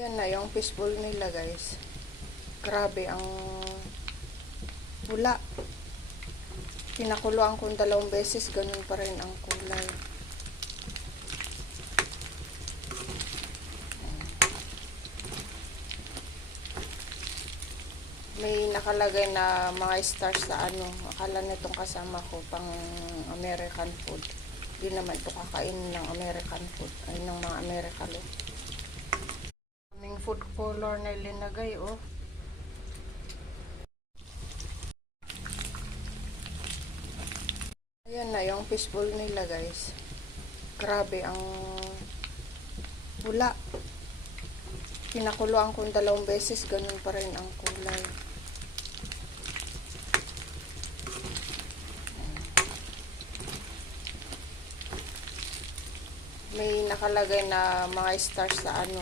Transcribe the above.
Yan na yung fishbowl nila, guys. Grabe ang pula. Pinakuluan kong 2 beses, ganun pa rin ang kulay. May nakalagay na mga stars sa ano. Akala nitong kasama ko pang American food. Hindi naman ito kakainin ng American food. Ay, ng mga Amerikano. Aming food color na ilinagay, oh. Ayan na yung fishbowl nila, guys. Grabe ang pula. Pinakuluan kong 2 beses, ganun pa rin ang kulay. May nakalagay na mga stars sa ano.